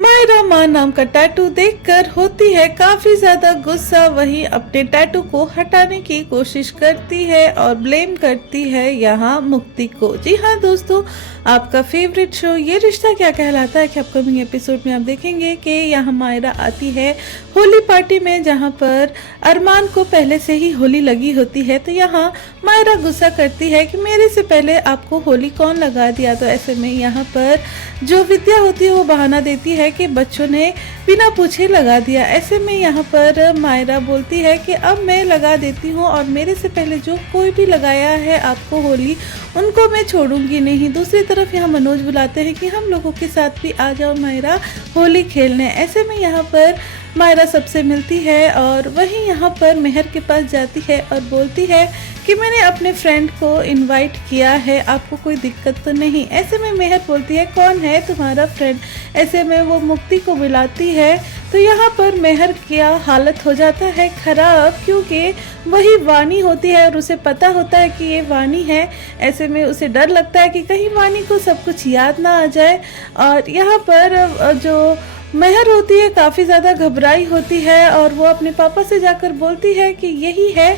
मायरा माँ नाम का टैटू देखकर होती है काफी ज्यादा गुस्सा। वहीं अपने टैटू को हटाने की कोशिश करती है और ब्लेम करती है यहाँ मुक्ति को। जी हाँ दोस्तों, आपका फेवरेट शो ये रिश्ता क्या कहलाता है कि अपकमिंग एपिसोड में आप देखेंगे कि यहाँ मायरा आती है होली पार्टी में, जहाँ पर अरमान को पहले से ही होली लगी होती है। तो यहाँ मायरा गुस्सा करती है कि मेरे से पहले आपको होली कौन लगा दिया। तो ऐसे में यहाँ पर जो विद्या होती है वो बहाना देती है कि बच्चों ने बिना पूछे लगा दिया। ऐसे में यहाँ पर मायरा बोलती है कि अब मैं लगा देती हूँ और मेरे से पहले जो कोई भी लगाया है आपको होली, उनको मैं छोड़ूंगी नहीं। दूसरी तरफ यहाँ मनोज बुलाते हैं कि हम लोगों के साथ भी आ जाओ मायरा होली खेलने। ऐसे में यहाँ पर मायरा सबसे मिलती है और वहीं यहाँ पर मेहर के पास जाती है और बोलती है कि मैंने अपने फ्रेंड को इनवाइट किया है, आपको कोई दिक्कत तो नहीं। ऐसे में मेहर बोलती है कौन है तुम्हारा फ्रेंड। ऐसे में वो मुक्ति को बुलाती है। तो यहाँ पर मेहर क्या हालत हो जाता है खराब, क्योंकि वही वानी होती है और उसे पता होता है कि ये वानी है। ऐसे में उसे डर लगता है कि कहीं वानी को सब कुछ याद ना आ जाए। और यहाँ पर जो मेहर होती है काफ़ी ज़्यादा घबराई होती है और वो अपने पापा से जाकर बोलती है कि यही है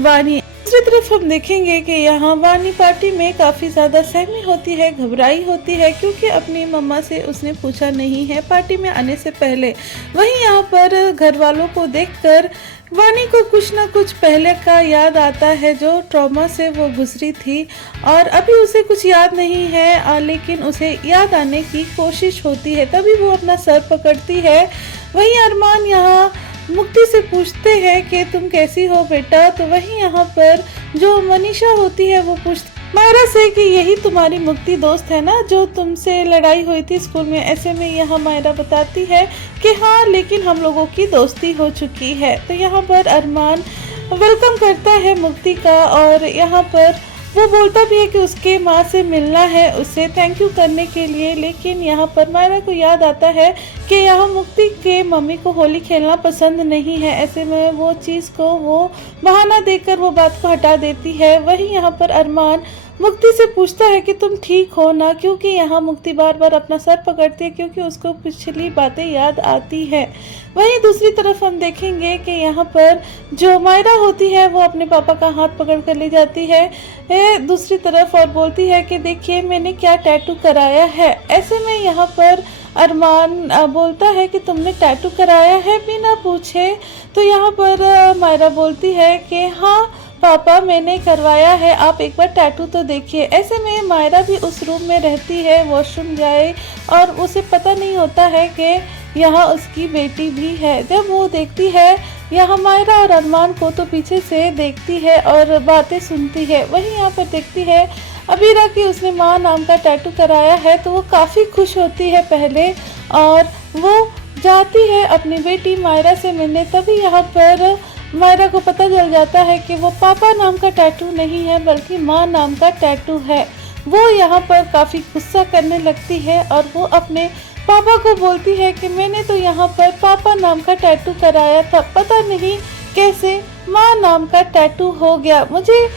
वानी। दूसरी तरफ हम देखेंगे कि यहाँ वानी पार्टी में काफ़ी ज़्यादा सहमी होती है, घबराई होती है, क्योंकि अपनी मम्मा से उसने पूछा नहीं है पार्टी में आने से पहले। वहीं यहाँ पर घर वालों को देखकर वानी को कुछ ना कुछ पहले का याद आता है, जो ट्रॉमा से वो गुजरी थी और अभी उसे कुछ याद नहीं है, लेकिन उसे याद आने की कोशिश होती है। तभी वो अपना सर पकड़ती है। वहीं अरमान यहाँ मुक्ति से पूछते हैं कि तुम कैसी हो बेटा। तो वहीं यहाँ पर जो मनीषा होती है वो पूछती मायरा से कि यही तुम्हारी मुक्ति दोस्त है ना, जो तुमसे लड़ाई हुई थी स्कूल में। ऐसे में यहाँ मायरा बताती है कि हाँ, लेकिन हम लोगों की दोस्ती हो चुकी है। तो यहाँ पर अरमान वेलकम करता है मुक्ति का और यहाँ पर वो बोलता भी है कि उसके माँ से मिलना है, उसे थैंक यू करने के लिए। लेकिन यहाँ पर मायरा को याद आता है कि यहाँ मुक्ति के मम्मी को होली खेलना पसंद नहीं है। ऐसे में वो चीज़ को वो बहाना देकर वो बात को हटा देती है। वहीं यहाँ पर अरमान मुक्ति से पूछता है कि तुम ठीक हो ना, क्योंकि यहाँ मुक्ति बार बार अपना सर पकड़ती है क्योंकि उसको पिछली बातें याद आती है। वहीं दूसरी तरफ हम देखेंगे कि यहाँ पर जो मायरा होती है वो अपने पापा का हाथ पकड़ कर ले जाती है दूसरी तरफ और बोलती है कि देखिए मैंने क्या टैटू कराया है। ऐसे में यहाँ पर अरमान बोलता है कि तुमने टैटू कराया है बिना पूछे। तो यहाँ पर मायरा बोलती है कि हाँ पापा मैंने करवाया है, आप एक बार टैटू तो देखिए। ऐसे में मायरा भी उस रूम में रहती है, वॉशरूम जाए और उसे पता नहीं होता है कि यहाँ उसकी बेटी भी है। जब वो देखती है यहाँ मायरा और अरमान को तो पीछे से देखती है और बातें सुनती है। वहीं यहाँ पर देखती है अबीरा की उसने माँ नाम का टैटू कराया है। तो वो काफ़ी खुश होती है पहले और वो जाती है अपनी बेटी मायरा से मिलने। तभी यहाँ पर मायरा को पता चल जाता है कि वो पापा नाम का टैटू नहीं है बल्कि माँ नाम का टैटू है। वो यहाँ पर काफ़ी गुस्सा करने लगती है और वो अपने पापा को बोलती है कि मैंने तो यहाँ पर पापा नाम का टैटू कराया था, पता नहीं कैसे माँ नाम का टैटू हो गया। मुझे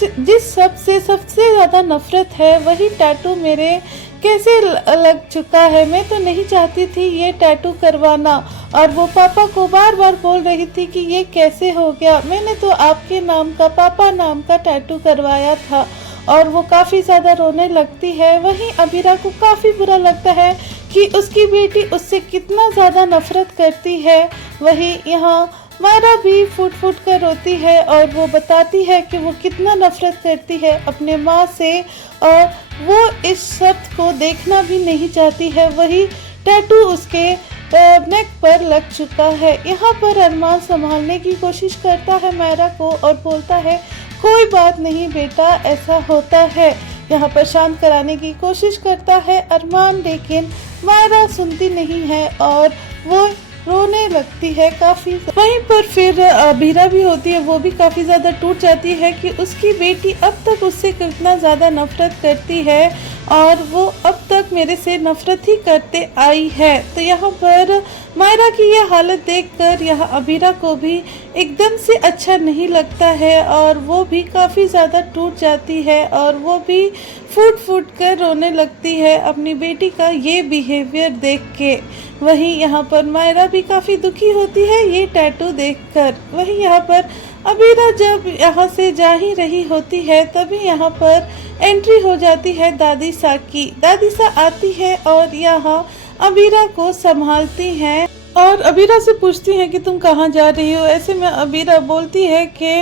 जिस सबसे ज़्यादा नफरत है वही टैटू मेरे कैसे लग चुका है। मैं तो नहीं चाहती थी ये टैटू करवाना और वो पापा को बार बार बोल रही थी कि ये कैसे हो गया, मैंने तो आपके नाम का पापा नाम का टैटू करवाया था। और वो काफ़ी ज़्यादा रोने लगती है। वहीं अबीरा को काफ़ी बुरा लगता है कि उसकी बेटी उससे कितना ज़्यादा नफरत करती है। वहीं यहाँ मायरा भी फूट फूट कर रोती है और वो बताती है कि वो कितना नफरत करती है अपने माँ से और वो इस शब्द को देखना भी नहीं चाहती है। वही टैटू उसके नेक पर लग चुका है। यहाँ पर अरमान संभालने की कोशिश करता है मायरा को और बोलता है कोई बात नहीं बेटा, ऐसा होता है। यहाँ पर शांत कराने की कोशिश करता है अरमान, लेकिन मायरा सुनती नहीं है और वो रोने लगती है काफ़ी। वहीं पर फिर अबीरा भी होती है, वो भी काफ़ी ज़्यादा टूट जाती है कि उसकी बेटी अब तक उससे कितना ज़्यादा नफरत करती है और वो अब तक मेरे से नफरत ही करते आई है। तो यहाँ पर मायरा की यह हालत देखकर यहाँ अबीरा को भी एकदम से अच्छा नहीं लगता है और वो भी काफ़ी ज़्यादा टूट जाती है और वो भी फूट फूट कर रोने लगती है अपनी बेटी का ये बिहेवियर देख के। वहीं यहाँ पर मायरा भी काफ़ी दुखी होती है ये टैटू देखकर। वहीं यहाँ पर अबीरा जब यहाँ से जा ही रही होती है तभी यहाँ पर एंट्री हो जाती है दादी सा की। दादी सा आती है और यहाँ अबीरा को संभालती हैं और अबीरा से पूछती हैं कि तुम कहाँ जा रही हो। ऐसे में अबीरा बोलती है कि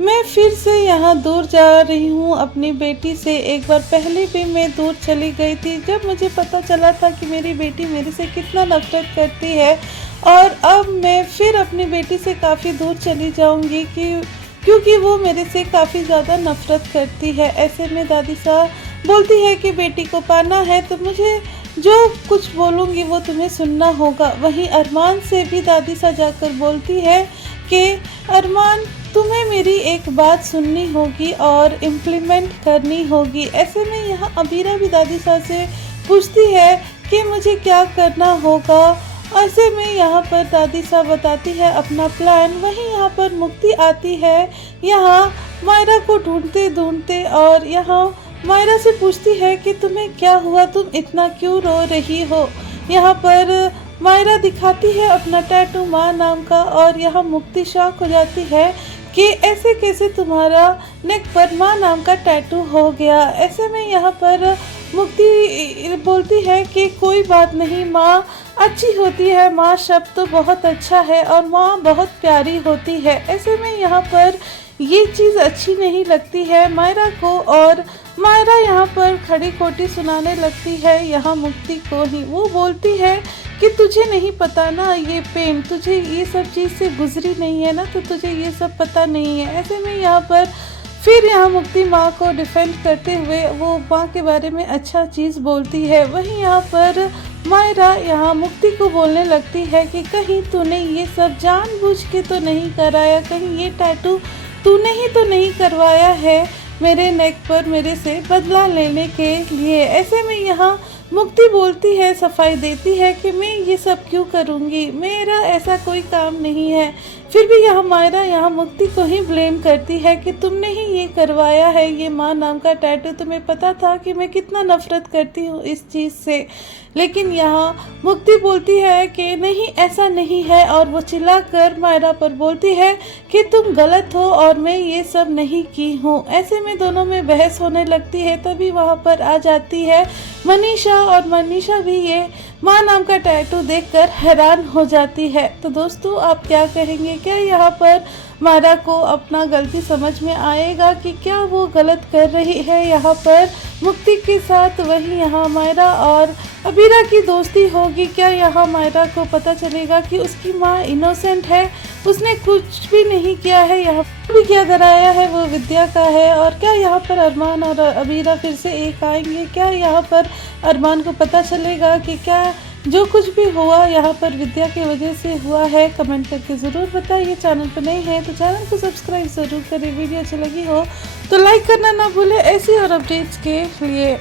मैं फिर से यहाँ दूर जा रही हूँ अपनी बेटी से। एक बार पहले भी मैं दूर चली गई थी जब मुझे पता चला था कि मेरी बेटी मेरे से कितना नफरत करती है, और अब मैं फिर अपनी बेटी से काफ़ी दूर चली जाऊँगी क्योंकि वो मेरे से काफ़ी ज़्यादा नफरत करती है। ऐसे में दादी साहब बोलती है कि बेटी को पाना है तो मुझे जो कुछ बोलूँगी वो तुम्हें सुनना होगा। वहीं अरमान से भी दादी सा जाकर बोलती है कि अरमान तुम्हें मेरी एक बात सुननी होगी और इम्प्लीमेंट करनी होगी। ऐसे में यहाँ अबीरा भी दादी सा से पूछती है कि मुझे क्या करना होगा। ऐसे में यहाँ पर दादी सा बताती है अपना प्लान। वहीं यहाँ पर मुक्ति आती है यहाँ मायरा को ढूंढते ढूंढते और यहाँ मायरा से पूछती है कि तुम्हें क्या हुआ, तुम इतना क्यों रो रही हो। यहाँ पर मायरा दिखाती है अपना टैटू माँ नाम का और यहाँ मुक्ति शॉक हो जाती है कि ऐसे कैसे तुम्हारा नेक पर माँ नाम का टैटू हो गया। ऐसे में यहाँ पर मुक्ति बोलती है कि कोई बात नहीं, माँ अच्छी होती है, माँ शब्द तो बहुत अच्छा है और माँ बहुत प्यारी होती है। ऐसे में यहाँ पर ये चीज़ अच्छी नहीं लगती है मायरा को और मायरा यहाँ पर खड़ी खोटी सुनाने लगती है यहाँ मुक्ति को ही। वो बोलती है कि तुझे नहीं पता ना ये पेन, तुझे ये सब चीज़ से गुजरी नहीं है ना, तो तुझे ये सब पता नहीं है। ऐसे में यहाँ पर फिर यहाँ मुक्ति माँ को डिफेंड करते हुए वो माँ के बारे में अच्छा चीज़ बोलती है। वहीं यहाँ पर मायरा यहाँ मुक्ति को बोलने लगती है कि कहीं तूने ये सब जानबूझ के तो नहीं कराया, कहीं ये टैटू तूने ही तो नहीं करवाया है मेरे नेक पर मेरे से बदला लेने के लिए। ऐसे में यहाँ मुक्ति बोलती है, सफाई देती है कि मैं ये सब क्यों करूँगी, मेरा ऐसा कोई काम नहीं है। फिर भी यहाँ मायरा यहाँ मुक्ति को ही ब्लेम करती है कि तुमने ही ये करवाया है ये माँ नाम का टैटू, तुम्हें पता था कि मैं कितना नफरत करती हूँ इस चीज़ से। लेकिन यहाँ मुक्ति बोलती है कि नहीं ऐसा नहीं है और वो चिल्लाकर मायरा पर बोलती है कि तुम गलत हो और मैं ये सब नहीं की हूँ। ऐसे में दोनों में बहस होने लगती है। तभी वहाँ पर आ जाती है मनीषा और मनीषा भी ये माँ नाम का टैटू देखकर हैरान हो जाती है। तो दोस्तों आप क्या कहेंगे, क्या यहाँ पर मायरा को अपना गलती समझ में आएगा कि क्या वो गलत कर रही है यहाँ पर मुक्ति के साथ। वहीं यहाँ मायरा और अबीरा की दोस्ती होगी। क्या यहाँ मायरा को पता चलेगा कि उसकी माँ इनोसेंट है, उसने कुछ भी नहीं किया है, यहाँ भी क्या कराया है वो विद्या का है। और क्या यहाँ पर अरमान और अबीरा फिर से एक आएंगे, क्या यहाँ पर अरमान को पता चलेगा कि क्या जो कुछ भी हुआ यहाँ पर विद्या की वजह से हुआ है। कमेंट करके ज़रूर बताइए। चैनल पर नए हैं तो चैनल को सब्सक्राइब ज़रूर करें। वीडियो अच्छी लगी हो तो लाइक करना ना भूलें ऐसी और अपडेट्स के लिए।